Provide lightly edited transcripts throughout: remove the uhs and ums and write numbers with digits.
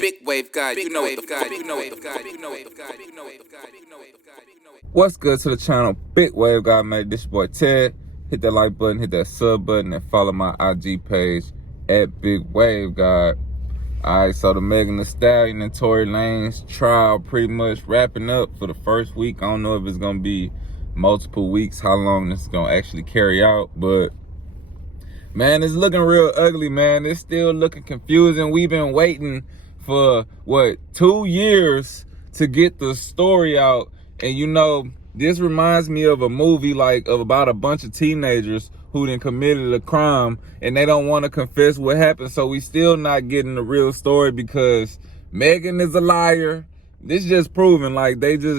big wave guy. You know what the fuck. You know what the fuck. You know what the fuck. You know what the fuck. You know what the fuck. What's good to the channel? Big Wave Guy, man. This your boy Ted. Hit that like button, hit that sub button, and follow my IG page at Big Wave Guy. Alright, so the Megan Thee Stallion and Tory Lanez trial pretty much wrapping up for the first week. I don't know if it's gonna be multiple weeks, how long this is gonna actually carry out, but man, it's looking real ugly, man. It's still looking confusing. We've been waiting for, what, 2 years to get the story out. And you know, this reminds me of a movie of about a bunch of teenagers who then committed a crime and they don't want to confess what happened. So we still not getting the real story because Megan is a liar. This just proving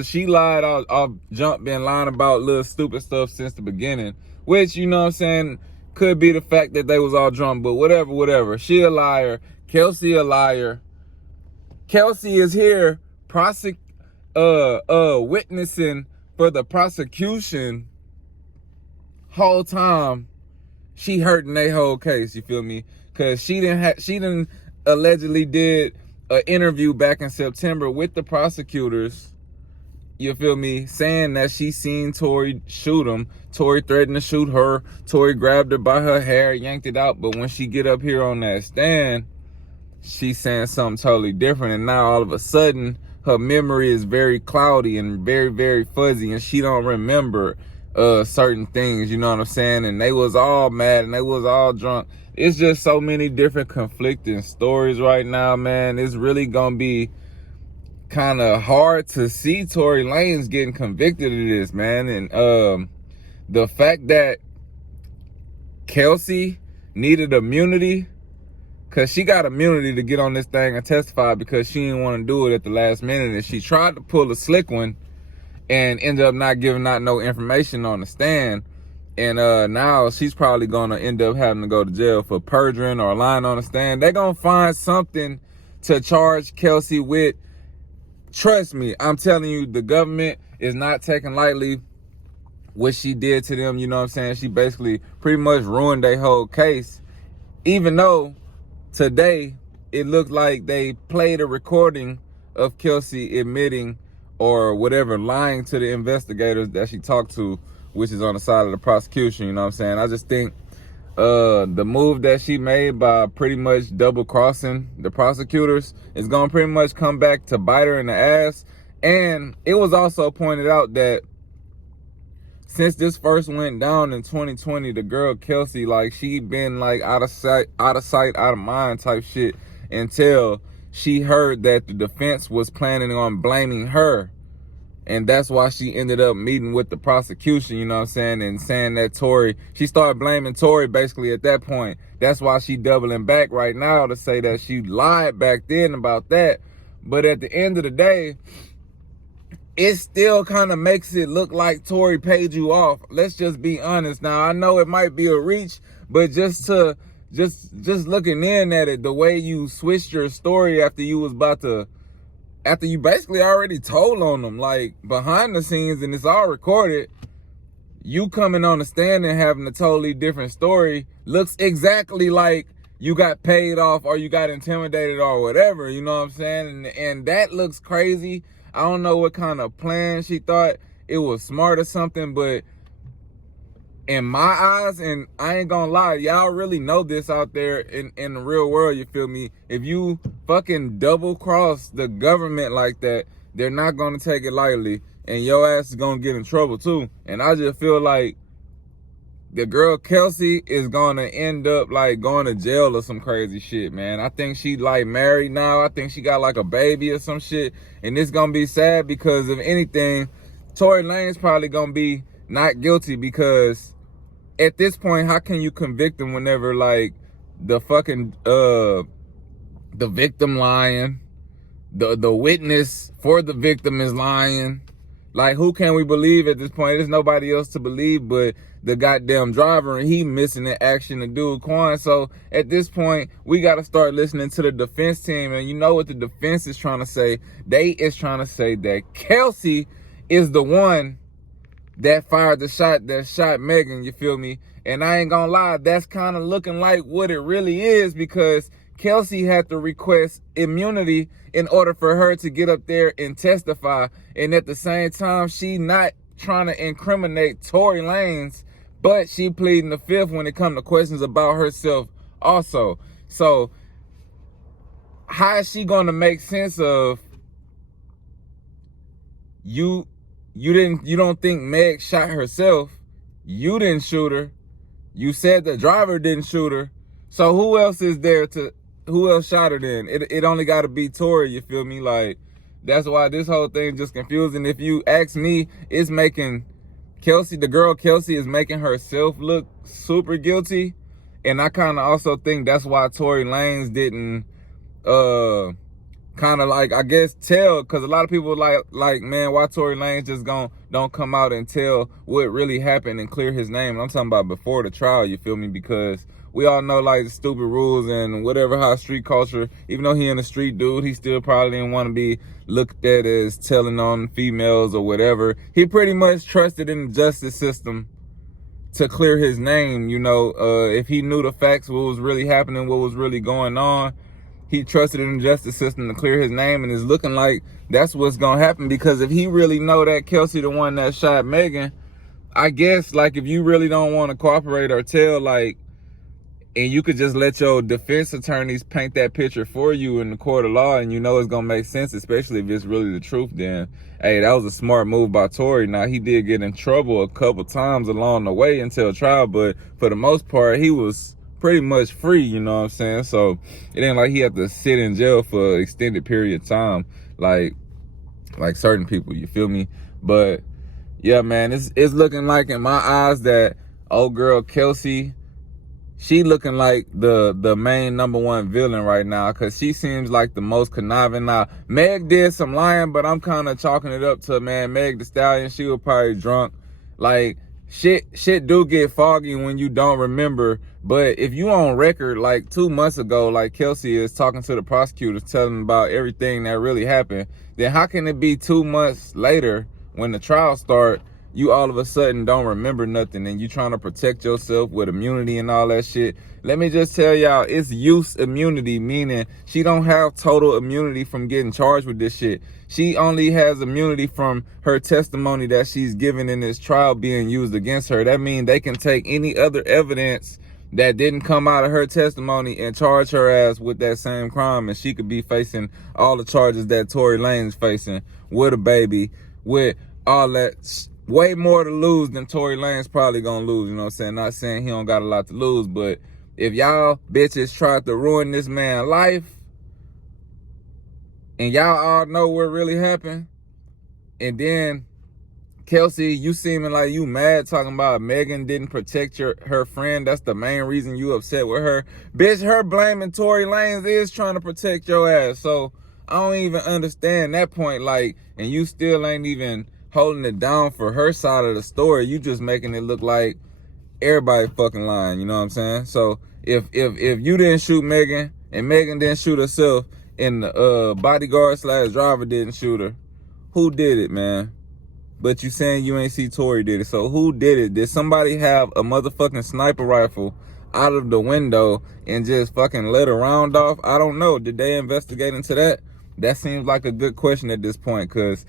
she lied off jump, been lying about little stupid stuff since the beginning, which, you know what I'm saying, could be the fact that they was all drunk, but whatever. She a liar. Kelsey a liar. Kelsey is here witnessing for the prosecution. Whole time she hurting their whole case, you feel me? Cause she didn't allegedly did an interview back in September with the prosecutors, you feel me, saying that she seen Tory shoot him. Tory threatened to shoot her. Tory grabbed her by her hair, yanked it out. But when she get up here on that stand, she's saying something totally different. And now all of a sudden, her memory is very cloudy and very, very fuzzy. And she don't remember certain things, you know what I'm saying? And they was all mad and they was all drunk. It's just so many different conflicting stories right now, man. It's really gonna be kind of hard to see Tory Lanez getting convicted of this, man. And the fact that Kelsey needed immunity, because she got immunity to get on this thing and testify because she didn't want to do it at the last minute, and she tried to pull a slick one and ended up not giving out no information on the stand. And now she's probably gonna end up having to go to jail for perjuring or lying on the stand. They're gonna find something to charge Kelsey with. Trust me, I'm telling you, the government is not taking lightly what she did to them. You know what I'm saying? She basically pretty much ruined their whole case. Even though today it looked like they played a recording of Kelsey admitting or whatever, lying to the investigators that she talked to, which is on the side of the prosecution. You know what I'm saying? I just think the move that she made by pretty much double crossing the prosecutors is gonna pretty much come back to bite her in the ass. And it was also pointed out that since this first went down in 2020, the girl Kelsey, she been out of sight, out of mind type shit until she heard that the defense was planning on blaming her. And that's why she ended up meeting with the prosecution, you know what I'm saying, and saying that she started blaming Tory basically at that point. That's why she doubling back right now to say that she lied back then about that. But at the end of the day, it still kind of makes it look like Tory paid you off. Let's just be honest. Now, I know it might be a reach, but just looking in at it, the way you switched your story after you basically already told on them, behind the scenes, and it's all recorded, you coming on the stand and having a totally different story looks exactly like you got paid off or you got intimidated or whatever, you know what I'm saying? And that looks crazy. I don't know what kind of plan she thought it was smart or something, but in my eyes, and I ain't gonna lie, y'all really know this out there in the real world, you feel me? If you fucking double cross the government like that, they're not gonna take it lightly, and your ass is gonna get in trouble too. And I just feel like the girl Kelsey is gonna end up going to jail or some crazy shit, man. I think she married now. I think she got a baby or some shit, and it's gonna be sad because if anything, Tory Lanez probably gonna be not guilty, because at this point, how can you convict him whenever the fucking the victim lying, the witness for the victim is lying? Who can we believe at this point? There's nobody else to believe but the goddamn driver, and he missing in action to do Quan. So at this point, we got to start listening to the defense team. And you know what the defense is trying to say? They is trying to say that Kelsey is the one that fired the shot that shot Megan, you feel me? And I ain't gonna lie, that's kind of looking like what it really is, because Kelsey had to request immunity in order for her to get up there and testify. And at the same time, she not trying to incriminate Tory Lanez, but she pleading the fifth when it comes to questions about herself also. So how is she going to make sense of you don't think Meg shot herself? You didn't shoot her. You said the driver didn't shoot her. So who else is there who else shot her then? It only got to be Tory, you feel me? Like, that's why this whole thing just confusing. If you ask me, it's making Kelsey, the girl Kelsey, is making herself look super guilty. And I kind of also think that's why Tory Lanez didn't kind of like, I guess, tell, because a lot of people like, man, why Tory Lanez just don't come out and tell what really happened and clear his name. I'm talking about before the trial, you feel me? Because we all know, like, the stupid rules and whatever, how street culture, even though he in a street dude, he still probably didn't want to be looked at as telling on females or whatever. He pretty much trusted in the justice system to clear his name, you know. If he knew the facts, what was really happening, what was really going on, he trusted in the justice system to clear his name, and it's looking like that's what's going to happen. Because if he really know that Kelsey the one that shot Megan, I guess, like, if you really don't want to cooperate or tell, like, and you could just let your defense attorneys paint that picture for you in the court of law, and you know it's going to make sense, especially if it's really the truth, then, hey, that was a smart move by Tory. Now, he did get in trouble a couple times along the way until trial, but for the most part, he was pretty much free, you know what I'm saying? So it ain't like he had to sit in jail for an extended period of time, like certain people, you feel me? But yeah, man, it's looking like in my eyes that old girl Kelsey, she looking like the main number one villain right now, because she seems like the most conniving. Now, Meg did some lying, but I'm kind of chalking it up to, man, Meg the Stallion, she was probably drunk. Like, shit do get foggy when you don't remember. But if you on record, like 2 months ago, like Kelsey is talking to the prosecutors, telling them about everything that really happened, then how can it be 2 months later when the trial start, you all of a sudden don't remember nothing and you trying to protect yourself with immunity and all that shit? Let me just tell y'all, it's use immunity, meaning she don't have total immunity from getting charged with this shit. She only has immunity from her testimony that she's given in this trial being used against her. That means they can take any other evidence that didn't come out of her testimony and charge her ass with that same crime, and she could be facing all the charges that Tory Lanez is facing, with a baby, with all that. Way more to lose than Tory Lanez probably gonna lose, you know what I'm saying? Not saying he don't got a lot to lose, but if y'all bitches tried to ruin this man's life, and y'all all know what really happened, and then Kelsey, you seeming like you mad talking about Megan didn't protect her friend, that's the main reason you upset with her. Bitch, her blaming Tory Lanez is trying to protect your ass, so I don't even understand that point, like, and you still ain't even holding it down for her side of the story. You just making it look like everybody fucking lying, you know what I'm saying? So if you didn't shoot Megan and Megan didn't shoot herself and the bodyguard / driver didn't shoot her, who did it, man? But you saying you ain't see Tory did it. So who did it? Did somebody have a motherfucking sniper rifle out of the window and just fucking let a round off? I don't know. Did they investigate into that? That seems like a good question at this point, because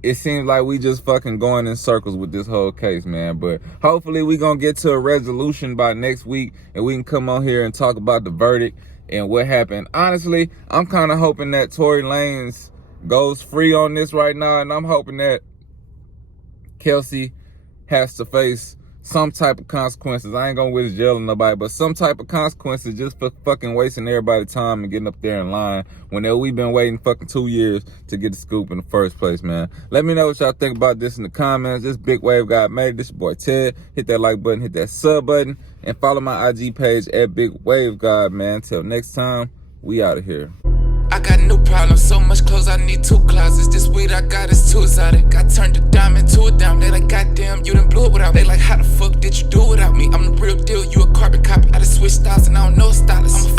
it seems like we just fucking going in circles with this whole case, man. But hopefully we gonna get to a resolution by next week and we can come on here and talk about the verdict and what happened. Honestly, I'm kind of hoping that Tory Lanez goes free on this right now, and I'm hoping that Kelsey has to face some type of consequences. I ain't gonna wish jail on nobody, but some type of consequences just for fucking wasting everybody's time and getting up there in line when we've been waiting fucking 2 years to get the scoop in the first place, man. Let me know what y'all think about this in the comments. This Big Wave Guy made it. This your boy Ted. Hit that like button, hit that sub button, and follow my IG page at Big Wave Guy, man. Till next time, we out of here. I got no problem, so much clothes I need 2 closets. This weed I got is too exotic. I turned a diamond to a dime. They like, goddamn, you done blew it without me. They like, how the fuck did you do without me? I'm the real deal, you a carbon copy. I just switched styles and I don't know a stylist. I'm a